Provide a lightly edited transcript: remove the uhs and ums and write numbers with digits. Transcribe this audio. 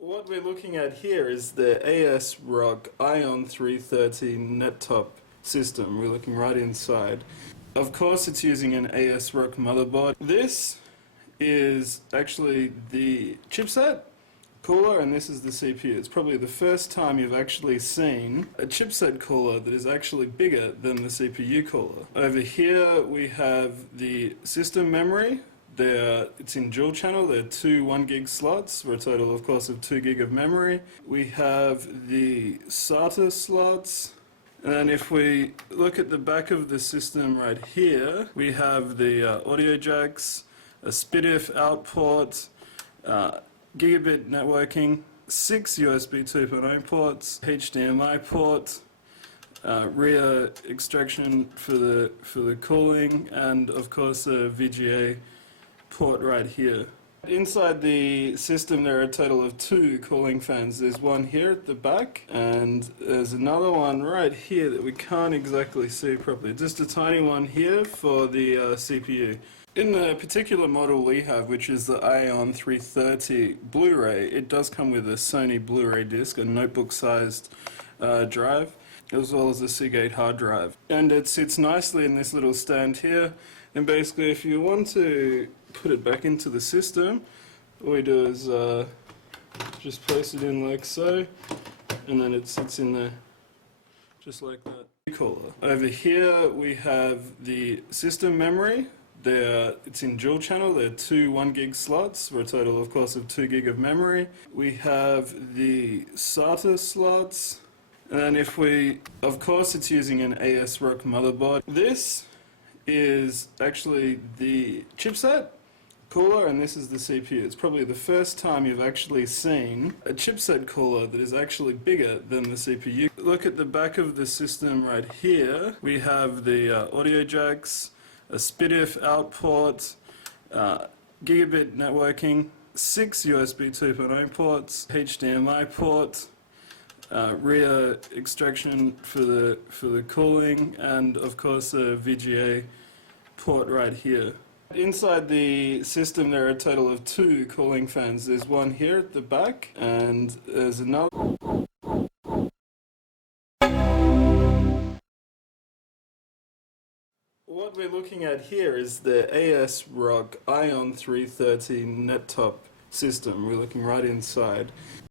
What we're looking at here is the ASRock Ion 330 NetTop system. We're looking right inside. Of course it's using an ASRock motherboard. This is actually the chipset cooler and this is the CPU. It's probably the first time you've actually seen a chipset cooler that is actually bigger than the CPU cooler. Over here we have the system memory. It's in dual channel. There are two 1 gig slots for a total, of course, of 2 gig of memory. We have the SATA slots. And then if we look at the back of the system right here, we have the audio jacks, a SPDIF out port, gigabit networking, 6 USB 2.0 ports, HDMI port, rear extraction for the cooling, and of course a VGA port right here. Inside the system there are a total of 2 cooling fans. There's one here at the back and there's another one right here that we can't exactly see properly. Just a tiny one here for the CPU. In the particular model we have, which is the Ion 330 Blu-ray, it does come with a Sony Blu-ray disc, a notebook-sized drive, as well as a Seagate hard drive. And it sits nicely in this little stand here. And basically if you want to put it back into the system, all we do is just place it in like so, and then it sits in there just like that. Cooler. Over here we have the system memory. It's in dual channel. There are two 1 gig slots for a total, of course, of 2 gig of memory. We have the SATA slots, and if of course it's using an ASRock motherboard. This is actually the chipset cooler and this is the CPU. It's probably the first time you've actually seen a chipset cooler that is actually bigger than the CPU. Look at the back of the system right here. We have the audio jacks, a SPDIF out port, gigabit networking, 6 USB 2.0 ports, HDMI port, rear extraction for the cooling, and of course a VGA port right here. Inside the system there are a total of 2 cooling fans. There's one here at the back and there's another. What we're looking at here is the ASRock Ion 330 NetTop system. We're looking right inside.